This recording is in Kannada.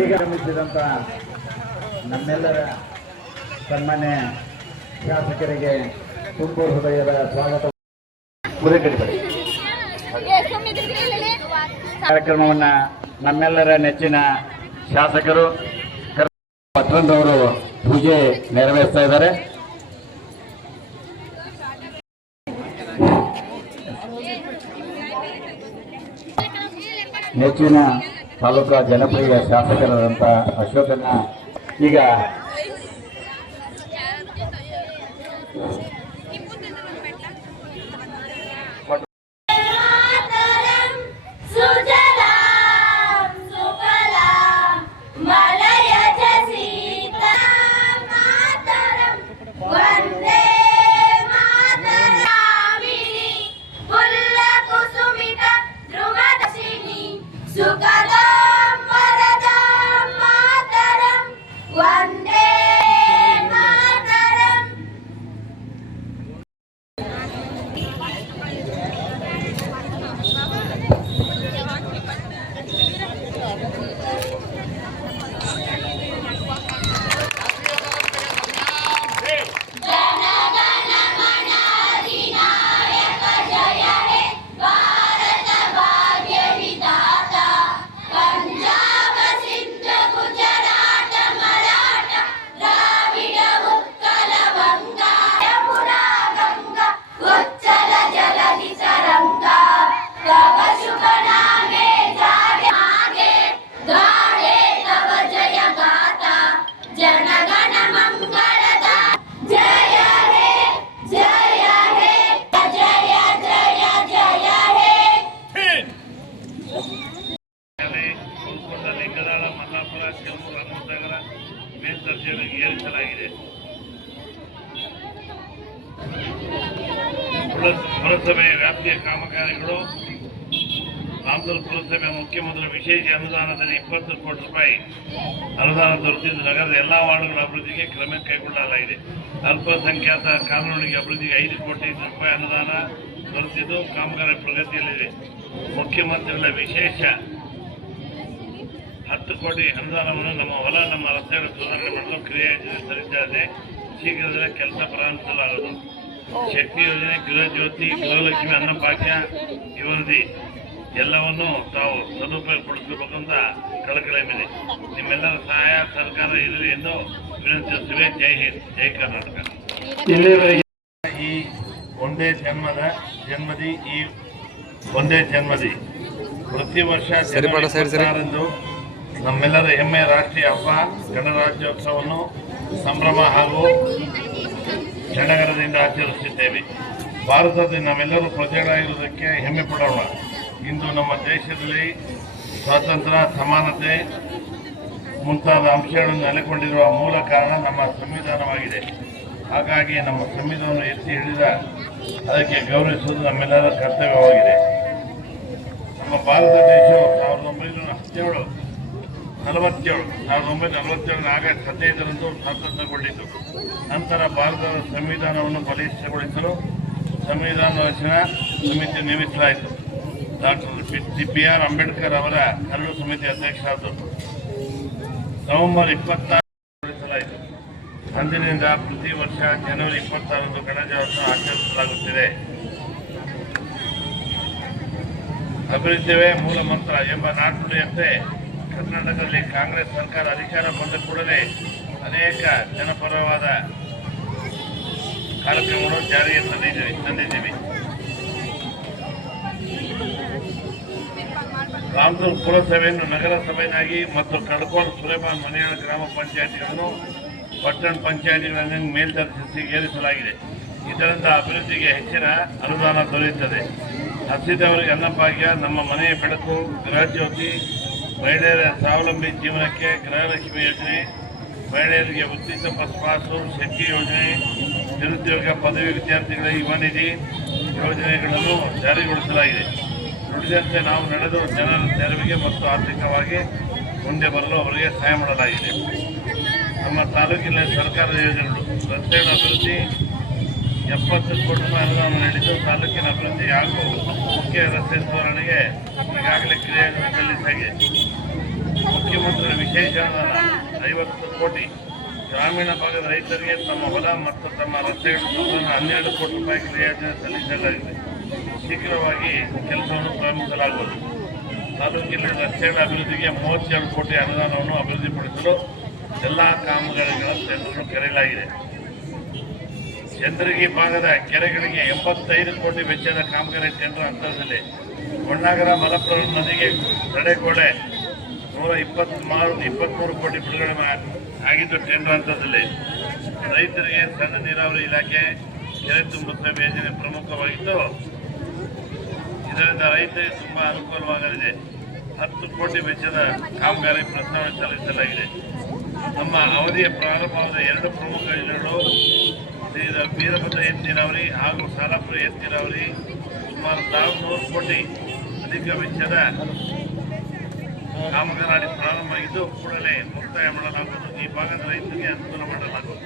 ಈಗ ನಮ್ಮೆಲ್ಲರ ಸನ್ಮಾನ್ಯ ಶಾಸಕರಿಗೆ ತುಂಬು ಹೃದಯದ ಸ್ವಾಗತ. ಕಾರ್ಯಕ್ರಮವನ್ನು ನಮ್ಮೆಲ್ಲರ ನೆಚ್ಚಿನ ಶಾಸಕರು ಪತ್ರದವರು ಪೂಜೆ ನೆರವೇರಿಸ್ತಾ ಇದ್ದಾರೆ. ನೆಚ್ಚಿನ ತಾಲೂಕಾ ಜನಪ್ರಿಯ ಶಾಸಕರಾದಂಥ ಅಶೋಕನ ಈಗ ಮೇಲ್ದರ್ಜೆಗಳಿಗೆ ಪುರಸಭೆ ವ್ಯಾಪ್ತಿಯ ಕಾಮಗಾರಿಗಳು. ರಾಮದುರ್ಗ ಪುರಸಭೆ ಮುಖ್ಯಮಂತ್ರಿ ವಿಶೇಷ ಅನುದಾನದಲ್ಲಿ ಇಪ್ಪತ್ತು ಕೋಟಿ ರೂಪಾಯಿ ಅನುದಾನ ದೊರೆತಿದ್ದು ನಗರದ ಎಲ್ಲಾ ವಾರ್ಡ್ಗಳ ಅಭಿವೃದ್ಧಿಗೆ ಕ್ರಮ ಕೈಗೊಳ್ಳಲಾಗಿದೆ. ಅಲ್ಪಸಂಖ್ಯಾತ ಕಾನೂನಿಗೆ ಅಭಿವೃದ್ಧಿಗೆ ಐದು ಕೋಟಿ ರೂಪಾಯಿ ಅನುದಾನ ದೊರೆತಿದ್ದು ಕಾಮಗಾರಿ ಪ್ರಗತಿಯಲ್ಲಿದೆ. ಮುಖ್ಯಮಂತ್ರಿಗಳ ವಿಶೇಷ ಹತ್ತು ಕೋಟಿ ಅನುದಾನವನ್ನು ನಮ್ಮ ಹೊಲ ನಮ್ಮ ರಸ್ತೆಗಳ ಸುಧಾರಣೆ ಮಾಡಲು ಕ್ರಿಯೆ ಇದೆ ಶೀಘ್ರದಲ್ಲೇ ಕೆಲಸ ಪ್ರಾರಂಭಿಸಲಾಗುವುದು. ಶಕ್ತಿ ಯೋಜನೆ ಗೃಹ ಜ್ಯೋತಿ ಗೃಹಲಕ್ಷ್ಮಿ ಅನ್ನಭಾಗ್ಯ ಯುವನಿಧಿ ಎಲ್ಲವನ್ನು ತಾವು ಸದುಪಯೋಗಪಡಿಸಬೇಕು ಅಂತ ಕಳಕಳಿ ಮೇಲೆ. ನಿಮ್ಮೆಲ್ಲರ ಸಹಾಯ ಸರ್ಕಾರ ಇರಲಿ ಎಂದು ವಿನಂತಿಸುತ್ತೇವೆ. ಜೈ ಹಿಂದ್ ಜೈ ಕರ್ನಾಟಕ. ಇಲ್ಲಿವರೆಗೆ ಈ ಒಂದೇ ಜನ್ಮದ ಜನ್ಮದಿ ಈ ಒಂದೇ ಜನ್ಮದಿ. ಪ್ರತಿ ವರ್ಷ ಇಪ್ಪತ್ತಾರರಂದು ನಮ್ಮೆಲ್ಲರ ಹೆಮ್ಮೆಯ ರಾಷ್ಟ್ರೀಯ ಹಬ್ಬ, ಗಣರಾಜ್ಯೋತ್ಸವವನ್ನು ಸಂಭ್ರಮ ಹಾಗೂ ಸಡಗರದಿಂದ ಆಚರಿಸುತ್ತಿದ್ದೇವೆ ಭಾರತದಲ್ಲಿ ನಾವೆಲ್ಲರೂ ಪ್ರಜೆಗಳಾಗಿರುವುದಕ್ಕೆ ಹೆಮ್ಮೆ ಪಡೋಣ. ಇಂದು ನಮ್ಮ ದೇಶದಲ್ಲಿ ಸ್ವಾತಂತ್ರ್ಯ, ಸಮಾನತೆ ಮುಂತಾದ ಅಂಶಗಳನ್ನು ನೆಲೆಗೊಂಡಿರುವ ಮೂಲ ಕಾರಣ ನಮ್ಮ ಸಂವಿಧಾನವಾಗಿದೆ. ಹಾಗಾಗಿ ನಮ್ಮ ಸಂವಿಧಾನವನ್ನು ಎತ್ತಿ ಹಿಡಿದ ಅದಕ್ಕೆ ಗೌರವಿಸುವುದು ನಮ್ಮೆಲ್ಲರ ಕರ್ತವ್ಯವಾಗಿದೆ. ನಮ್ಮ ಭಾರತ ದೇಶವು ಸಾವಿರದ ಒಂಬೈನೂರ ಹದಿನೇಳು ನಲವತ್ತೇಳು, ಸಾವಿರದ ಒಂಬೈನೂರ ನಲವತ್ತೇಳು ಆಗಸ್ಟ್ ಹದಿನೈದರಂದು ಸ್ವಾತಂತ್ರ್ಯಗೊಂಡಿತು ನಂತರ ಭಾರತದ ಸಂವಿಧಾನವನ್ನು ಬಲಿಷ್ಠಗೊಳಿಸಲು ಸಂವಿಧಾನ ರಚನಾ ಸಮಿತಿ ನೇಮಿಸಲಾಯಿತು. ಡಾಕ್ಟರ್ ಬಿ ಆರ್ ಅಂಬೇಡ್ಕರ್ ಅವರ ಕರಡು ಸಮಿತಿ ಅಧ್ಯಕ್ಷರಾದರು ನವೆಂಬರ್ ಇಪ್ಪತ್ತಾರು ಅಂದಿನಿಂದ ಪ್ರತಿ ವರ್ಷ ಜನವರಿ ಇಪ್ಪತ್ತಾರರಂದು ಗಣರಾಜ್ಯೋತ್ಸವ ಆಚರಿಸಲಾಗುತ್ತಿದೆ. ಅಭಿವೃದ್ಧಿವೇ ಮೂಲ ಮಂತ್ರ ಎಂಬ ನಾಟುಡಿಯಂತೆ ಕರ್ನಾಟಕದಲ್ಲಿ ಕಾಂಗ್ರೆಸ್ ಸರ್ಕಾರ ಅಧಿಕಾರ ಬಂದ ಕೂಡಲೇ ಅನೇಕ ಜನಪರವಾದ ಕಾರ್ಯಕ್ರಮಗಳು ಜಾರಿಗೆ ತಂದಿದ್ದೀವಿ ತಂದಿದ್ದೀವಿ. ರಾಮದುರ್ಗ ಪುರಸಭೆಯನ್ನು ನಗರಸಭೆಯಾಗಿ ಮತ್ತು ಕಡ್ಕೋಲ್ ಸುಲೇಮಾನ್ ಮನೆಯಾಳ ಗ್ರಾಮ ಪಂಚಾಯಿತಿಗಳನ್ನು ಪಟ್ಟಣ ಪಂಚಾಯಿತಿಗಳನ್ನು ಮೇಲ್ದರ್ಶಿಸಿ ಏರಿಸಲಾಗಿದೆ. ಇದರಿಂದ ಅಭಿವೃದ್ಧಿಗೆ ಹೆಚ್ಚಿನ ಅನುದಾನ ದೊರೆಯುತ್ತದೆ. ಹಸಿದವರಿಗೆ ಅನ್ನಭಾಗ್ಯ, ನಮ್ಮ ಮನೆಯ ಬೆಳಕು, ಗೃಹಜ್ಯೋತಿ ಮಹಿಳೆಯರ ಸ್ವಾವಲಂಬಿ ಜೀವನಕ್ಕೆ ಗೃಹಲಕ್ಷ್ಮಿ ಯೋಜನೆ, ಮಹಿಳೆಯರಿಗೆ ಉಚಿತ ಬಸ್ ಶಕ್ತಿ ಯೋಜನೆ, ನಿರುದ್ಯೋಗ ಪದವಿ ವಿದ್ಯಾರ್ಥಿಗಳ ಯುವ ನಿಧಿ ಯೋಜನೆಗಳನ್ನು ಜಾರಿಗೊಳಿಸಲಾಗಿದೆ. ನುಡಿದಂತೆ ನಾವು ನಡೆದು ಜನರ ನೆರವಿಗೆ ಮತ್ತು ಆರ್ಥಿಕವಾಗಿ ಮುಂದೆ ಬರಲು ಅವರಿಗೆ ಸಹಾಯ ಮಾಡಲಾಗಿದೆ. ನಮ್ಮ ತಾಲೂಕಿನ ಸರ್ಕಾರದ ಯೋಜನೆಗಳು, ರಸ್ತೆಗಳ ಅಭಿವೃದ್ಧಿ, ಎಪ್ಪತ್ತು ಕೋಟಿ ರೂಪಾಯಿ ಅನುದಾನ ನೀಡಿದ್ದು ತಾಲೂಕಿನ ಅಭಿವೃದ್ಧಿ ಹಾಗೂ ಮುಖ್ಯ ರಸ್ತೆ ಸುಧಾರಣೆಗೆ ಈಗಾಗಲೇ ಕ್ರಿಯೆಯನ್ನು ಮುಖ್ಯಮಂತ್ರಿ ವಿಶೇಷ ಐವತ್ತು ಕೋಟಿ ಗ್ರಾಮೀಣ ಭಾಗದ ರೈತರಿಗೆ ತಮ್ಮ ಹೊಲ ಮತ್ತು ತಮ್ಮ ರಸ್ತೆಗಳು ಸುತ್ತಲೂ ಹನ್ನೆರಡು ಕೋಟಿ ರೂಪಾಯಿ ಕ್ರಿಯಾಯೋಜನೆ ಸಲ್ಲಿಸಲಾಗಿದೆ ಶೀಘ್ರವಾಗಿ ಕೆಲಸವನ್ನು ಪ್ರಾರಂಭಿಸಲಾಗುವುದು. ತಾಲೂಕಿನ ರಸ್ತೆಗಳ ಅಭಿವೃದ್ಧಿಗೆ ಮೂವತ್ತೇಳು ಕೋಟಿ ಅನುದಾನವನ್ನು ಅಭಿವೃದ್ಧಿಪಡಿಸಲು ಎಲ್ಲ ಕಾಮಗಾರಿಗಳನ್ನು ಟೆಂಡರ್ಗಳನ್ನು ಕರೆಯಲಾಗಿದೆ. ಚಂದ್ರಗಿ ಭಾಗದ ಕೆರೆಗಳಿಗೆ ಎಂಬತ್ತೈದು ಕೋಟಿ ವೆಚ್ಚದ ಕಾಮಗಾರಿ ಟೆಂಡರ್ ಹಂತದಲ್ಲಿ ಹೊನ್ನಾಗರ ಮಲಪ್ರಭು ನದಿಗೆ ತಡೆಗೋಡೆ ನೂರ ಇಪ್ಪತ್ಮಾರು ಇಪ್ಪತ್ತ್ಮೂರು ಕೋಟಿ ಬಿಡುಗಡೆ ಆಗಿದ್ದು ಟೆಂಡರ್ ಹಂತದಲ್ಲಿ ರೈತರಿಗೆ ಸಣ್ಣ ನೀರಾವರಿ ಇಲಾಖೆ ಕೆರೆ ತುಂಬುತ್ತ ಯೋಜನೆ ಪ್ರಮುಖವಾಗಿದ್ದು, ಇದರಿಂದ ರೈತರಿಗೆ ತುಂಬ ಅನುಕೂಲವಾಗಲಿದೆ. ಹತ್ತು ಕೋಟಿ ವೆಚ್ಚದ ಕಾಮಗಾರಿ ಪ್ರಸ್ತಾವನೆ ಸಲ್ಲಿಸಲಾಗಿದೆ. ನಮ್ಮ ಅವಧಿಯ ಪ್ರಾರಂಭವಾದ ಎರಡು ಪ್ರಮುಖ ಯೋಜನೆಗಳು ವೀರಭದ್ರ ಎತ್ತಿನವರಿ ಹಾಗೂ ಸಾಲಾಪುರ ಎತ್ತಿನವರಿ ಸುಮಾರು ಸಾವಿರದ ನೂರು ಕೋಟಿ ಅಧಿಕ ವೆಚ್ಚದ ಕಾಮಗಾರಿ ಪ್ರಾರಂಭ. ಇದು ಕೂಡಲೇ ಮುಕ್ತಾಯ ಮಾಡಲಾಗುವುದು. ಈ ಭಾಗದ ರೈತರಿಗೆ ಅನುಕೂಲ ಮಾಡಲಾಗುವುದು.